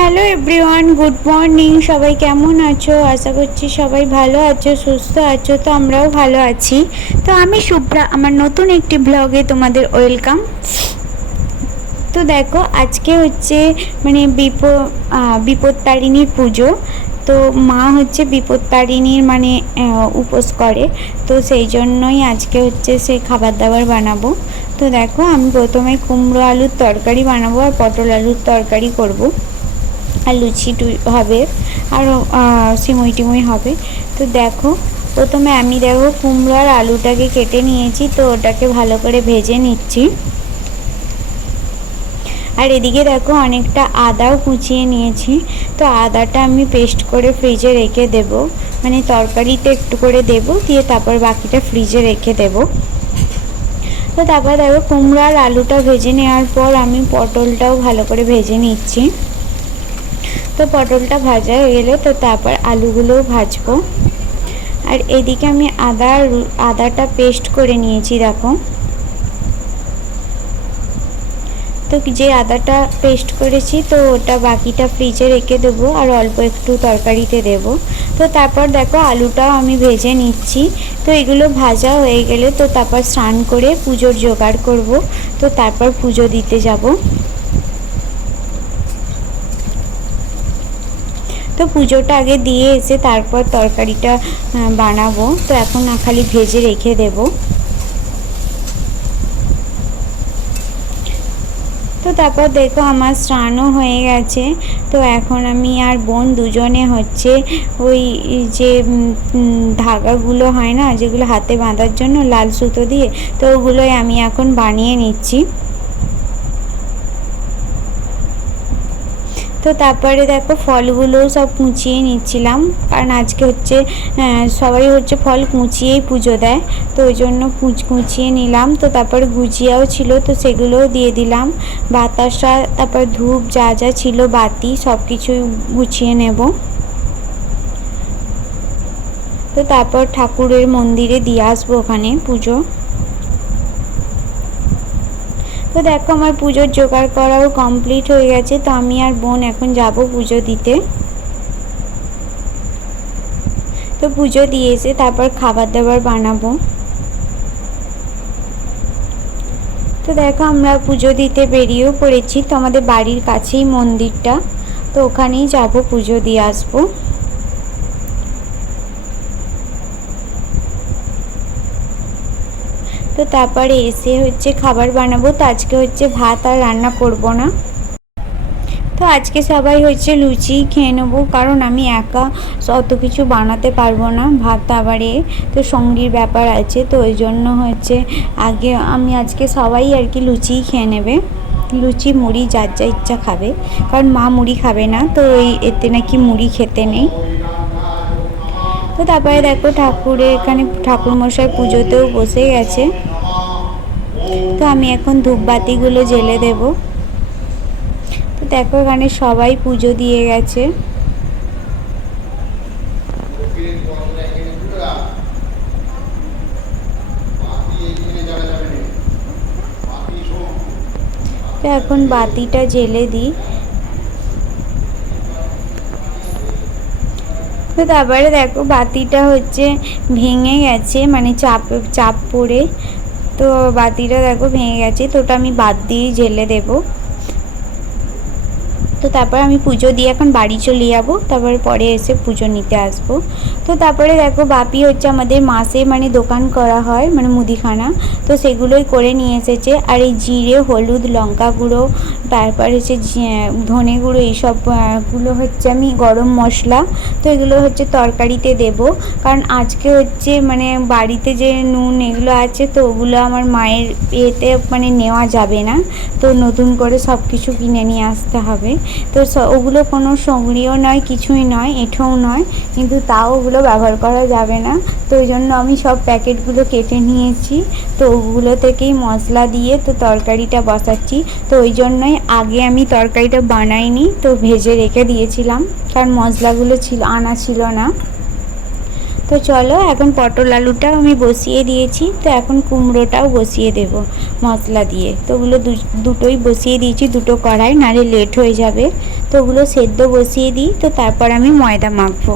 Hello everyone good morning সবাই কেমন আছো? আশা করছি সবাই ভালো আছো, সুস্থ আছো, তো আমরাও ভালো আছি। তো আমি শুভ্রা আমার নতুন একটি ব্লগে তোমাদের ওয়েলকাম। তো দেখো, আজকে হচ্ছে মানে বিপ বিপত্তারিণীর পুজো। তো মা হচ্ছে বিপত্তারিণীর মানে উপোস করে। তো সেই জন্যই আজকে হচ্ছে সে খাবার দাবার বানাবো। তো দেখো, আমি প্রথমে কুমড়ো আলুর তরকারি বানাবো আর পটল আলুর তরকারি করব। আর লুচি হবে, আর সিমুই টিমুই হবে। তো দেখো, প্রথমে আমি দেখো কুমড়ো আর আলুটাকে কেটে নিয়েছি, তো ওটাকে ভালো করে ভেজে নিচ্ছি। আর এদিকে দেখো অনেকটা আদাও কুচিয়ে নিয়েছি, তো আদাটা আমি পেস্ট করে ফ্রিজে রেখে দেব। মানে তরকারিতে একটু করে দেব, দিয়ে তারপর বাকিটা ফ্রিজে রেখে দেব। তো তারপর দেখো কুমড়ো আর আলুটা ভেজে নেওয়ার পর আমি পটলটাও ভালো করে ভেজে নিচ্ছি। তো পটলটা ভাজা হয়ে গেলে, তো তারপর আলুগুলোও ভাজবো। আর এদিকে আমি আদা, আদাটা পেস্ট করে নিয়েছি, দেখো। তো যে আদাটা পেস্ট করেছি, তো ওটা বাকিটা ফ্রিজে রেখে দেবো, আর অল্প একটু তরকারিতে দেব। তো তারপর দেখো আলুটাও আমি ভেজে নিচ্ছি। তো এগুলো ভাজা হয়ে গেলে তো তারপর স্নান করে পুজোর জোগাড় করব। তো তারপর পুজো দিতে যাব। তো পুজোটা আগে দিয়ে এসে তারপর তরকারিটা বানাবো। তো এখন খালি ভেজে রেখে দেবো। তো তারপর দেখো আমার স্নানও হয়ে গেছে। তো এখন আমি আর বোন দুজনে হচ্ছে ওই যে ধাগাগুলো হয় না, যেগুলো হাতে বাঁধার জন্য লাল সুতো দিয়ে, তো ওগুলোই আমি এখন বানিয়ে নিচ্ছি। তো তারপরে দেখো ফলগুলোও সব কুচিয়ে নিচ্ছিলাম। কারণ আজকে হচ্ছে সবাই হচ্ছে ফল কুঁচিয়েই পুজো দেয়। তো ওই জন্য কুঁচ, কুচিয়ে নিলাম। তো তারপরে গুজিয়াও ছিল, তো সেগুলোও দিয়ে দিলাম। বাতাসা, তারপর ধূপ, যা যা ছিল, বাতি, সব কিছুই গুছিয়ে নেব। তো তারপর ঠাকুরের মন্দিরে দিয়ে আসব ওখানে পুজো। তো দেখো আমার পুজোর জোগাড় করাও কমপ্লিট হয়ে গেছে, তো আমি আর বোন এখন যাব পুজো দিতে। তো পুজো দিয়ে এসে তারপর খাবার দাবার বানাবো। তো দেখো আমরা পুজো দিতে বেরিয়েও পড়েছি, তো আমাদের বাড়ির কাছেই মন্দিরটা, তো ওখানেই যাব পুজো দিয়ে আসব। তো তারপরে এসে হচ্ছে খাবার বানাবো, তো আজকে হচ্ছে ভাত আর রান্না করব না। তো আজকে সবাই হচ্ছে লুচি খেয়ে নেব, কারণ আমি একা অত কিছু বানাতে পারব না, ভাত আবারে তো সঙ্গীর ব্যাপার আছে, তো ওই জন্য হচ্ছে আগে আমি আজকে সবাই আর কি লুচিই খেয়ে নেবে। লুচি, মুড়ি, যার যা ইচ্ছা খাবে, কারণ মা মুড়ি খাবে না, তো ওই এতে নাকি মুড়ি খেতে নেই। তো তারপরে দেখো ঠাকুরের এখানে ঠাকুরমশাই পুজোতেও বসে গেছে। তো আমি এখন ধূপবাতিগুলো জেলে দেব। তো দেখো, এখানে সবাই পুজো দিয়ে গেছে। তো এখন বাতিটা জেলে দিই। তো তারপরে দেখো বাতিটা হচ্ছে ভেঙে গেছে মানে চাপ চাপ পড়ে। তো বাতিটা দেখো ভেঙে গেছে, তো ওটা আমি বাদ দিয়েই জেলে দেবো। তো তারপর আমি পুজো দিয়ে এখন বাড়ি চলে যাব। তারপরে পরে এসে পুজো নিতে আসব। তো তারপরে দেখো বাপি হচ্ছে আমাদের মাসে মানে দোকান করা হয় মানে মুদিখানা। তো সেগুলোই করে নিয়ে এসেছে। আর এই জিরে, হলুদ, লঙ্কা গুঁড়ো, তারপর হচ্ছে ধনে গুঁড়ো এইসবগুলো হচ্ছে আমি গরম মশলা, তো এগুলো হচ্ছে তরকারিতে দেব। কারণ আজকে হচ্ছে মানে বাড়িতে যে নুন এগুলো আছে, তো ওগুলো আমার মায়ের এতে মানে নেওয়া যাবে না। তো নতুন করে সব কিছু কিনে নিয়ে আসতে হবে। তো ওগুলো কোনো সঙ্গীও নয়, কিছুই নয়, এঁঠোও নয়, কিন্তু তাও ওগুলো ব্যবহার করা যাবে না। তো ওই জন্য আমি সব প্যাকেটগুলো কেটে নিয়েছি। তো ওগুলো থেকেই মশলা দিয়ে তো তরকারিটা বসাচ্ছি। তো ওই জন্যই আগে আমি তরকারিটা বানাইনি, তো ভেজে রেখে দিয়েছিলাম। কারণ মশলাগুলো ছিল, আনা ছিল না। তো চলো, এখন পটল আলুটাও আমি বসিয়ে দিয়েছি। তো এখন কুমড়োটাও বসিয়ে দেব মশলা দিয়ে। তো ওগুলো দুটোই বসিয়ে দিয়েছি, দুটো কড়াই, নাহলে লেট হয়ে যাবে। তো ওগুলো সেদ্ধ বসিয়ে দিই, তো তারপর আমি ময়দা মাখবো।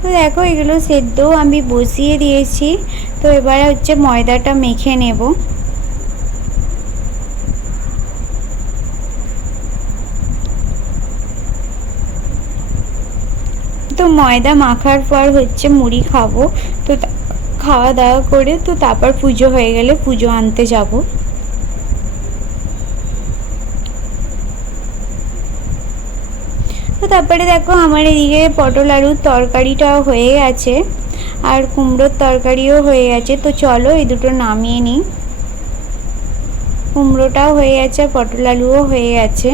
তো দেখো, এগুলো সেদ্ধ আমি বসিয়ে দিয়েছি। তো এবারে হচ্ছে ময়দাটা মেখে নেব। তো ময়দা মাখার পর হচ্ছে মুড়ি খাব। তো খাওয়া দাওয়া করে তো তারপর পুজো হয়ে গেলে পুজো আনতে যাব। তো তারপরে দেখো আমার এদিকে পটল আলুর তরকারিটাও হয়ে গেছে, আর কুমড়োর তরকারিও হয়ে গেছে। তো চলো এই দুটো নামিয়ে নিই। কুমড়োটাও হয়ে গেছে, পটল আলুও হয়ে গেছে।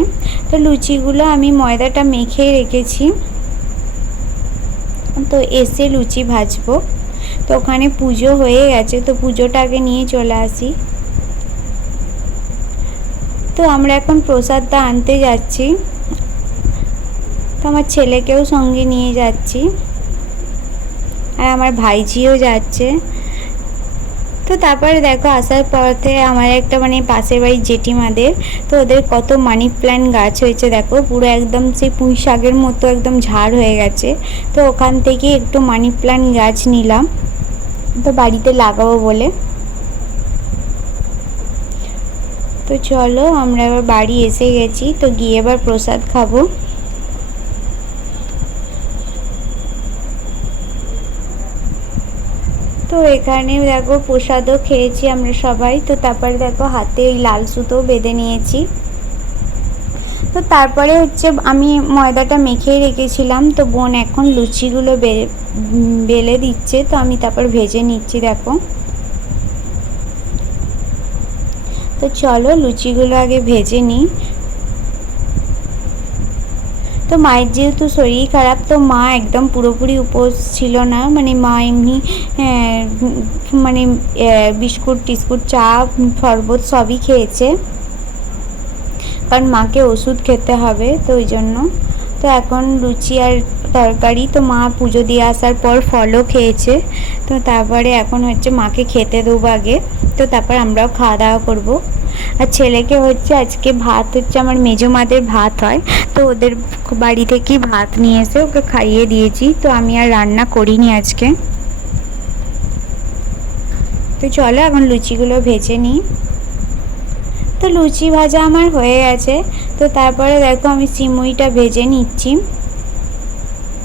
তো লুচিগুলো আমি ময়দাটা মেখে রেখেছি। তো এসে লুচি ভাজবো। তো ওখানে পুজো হয়ে গেছে, তো পুজোটা আগে নিয়ে চলে আসি। তো আমরা এখন প্রসাদটা আনতে যাচ্ছি। তো আমার ছেলেকেও সঙ্গে নিয়ে যাচ্ছি। আর আমার ভাইঝিও যাচ্ছে। তো তারপরে দেখো, আসার পথে আমার একটা মানে পাশের বাড়ির জেঠিমাদের, তো ওদের কত মানি প্ল্যান্ট গাছ হয়েছে দেখো, পুরো একদম সেই পুঁই শাকের মতো একদম ঝাড় হয়ে গেছে। তো ওখান থেকে একটু মানি প্ল্যান্ট গাছ নিলাম, তো বাড়িতে লাগাবো বলে। তো চলো, আমরা এবার বাড়ি এসে গেছি, তো গিয়ে এবার প্রসাদ খাব। এখানে দেখো প্রসাদও খেয়েছি আমরা সবাই। তো তারপরে দেখো হাতে ওই লাল সুতো বেঁধে নিয়েছি। তো তারপরে হচ্ছে আমি ময়দাটা মেখেই রেখেছিলাম। তো বোন এখন লুচিগুলো বেলে দিচ্ছে। তো আমি তারপর ভেজে নিচ্ছি, দেখো। তো চলো লুচিগুলো আগে ভেজে নিই। তো মায়ের যেহেতু শরীর খারাপ, তো মা একদম পুরোপুরি উপোস ছিল না। মানে মা এমনি মানে বিস্কুট, টিস্কুট, চা, শরবত সবই খেয়েছে। কারণ মাকে ওষুধ খেতে হবে, তো ওই জন্য। তো এখন লুচি আর তরকারি, তো মা পুজো দিয়ে আসার পর ফলও খেয়েছে। তো তারপরে এখন হচ্ছে মাকে খেতে দেবো আগে। তো তারপর আমরাও খাওয়া দাওয়া করব। আর ছেলেকে হচ্ছে আজকে ভাত হচ্ছে আমার মেজো মাদের ভাত হয়। তো ওদের বাড়ি থেকেই ভাত নিয়ে এসে ওকে খাইয়ে দিয়েছি। তো আমি আর রান্না করিনি আজকে। তো চলো এখন লুচিগুলো ভেজে নিই। তো লুচি ভাজা আমার হয়ে গেছে। তো তারপরে দেখো আমি সিমুইটা ভেজে নিচ্ছি।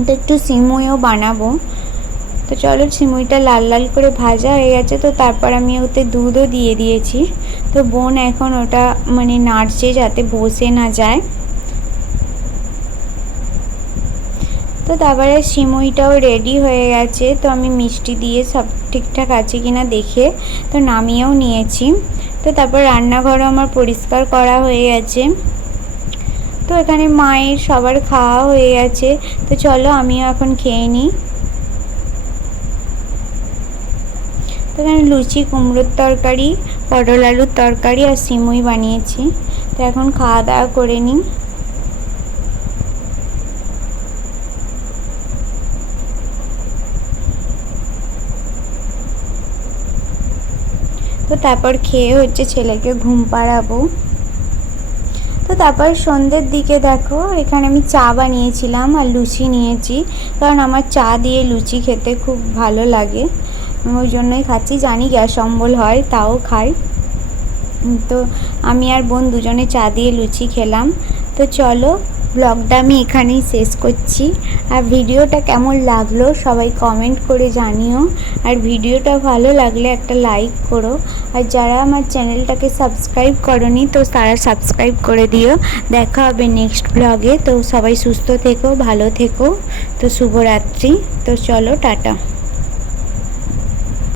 তো একটু সিমুইও বানাবো। তো চলো সিমুইটা লাল লাল করে ভাজা হয়ে গেছে, তো তারপর আমি ওতে দুধও দিয়ে দিয়েছি। তো বোন এখন ওটা মানে নাড়ছে যাতে বসে না যায়। তো তারপরে সিমুইটাও রেডি হয়ে গেছে, তো আমি মিষ্টি দিয়ে সব ঠিকঠাক আছে কিনা দেখে তো নামিয়েও নিয়েছি। তো তারপর রান্নাঘরও আমার পরিষ্কার করা হয়ে গেছে। তো এখানে মায়ের সবার খাওয়া হয়ে গেছে, তো চলো আমিও এখন খেয়ে নিই। এখানে লুচি, কুমড়োর তরকারি, পটল আলুর তরকারি আর সিমুই বানিয়েছি। তো এখন খাওয়া দাওয়া করে নিই। তো তারপর খেয়ে হচ্ছে ছেলেকে ঘুম পাড়াবো। তো তারপর সন্ধ্যের দিকে দেখো, এখানে আমি চা বানিয়েছিলাম আর লুচি নিয়েছি। কারণ আমার চা দিয়ে লুচি খেতে খুব ভালো লাগে। ওই জন্যই খাচ্ছি। জানি গ্যাস অম্বল হয়, তাও খাই। তো আমি আর বোন দুজনে চা দিয়ে লুচি খেলাম। তো চলো, ব্লগটা আমি এখানেই শেষ করছি। আর ভিডিওটা কেমন লাগল সবাই কমেন্ট করে জানিও। আর ভিডিওটা ভালো লাগলে একটা লাইক করো। আর যারা আমার চ্যানেলটাকে সাবস্ক্রাইব করনি, তো তারা সাবস্ক্রাইব করে দিও। দেখা হবে নেক্সট ব্লগে তো সবাই সুস্থ থেকো, ভালো থেকো। তো শুভরাত্রি। তো চলো, টাটা।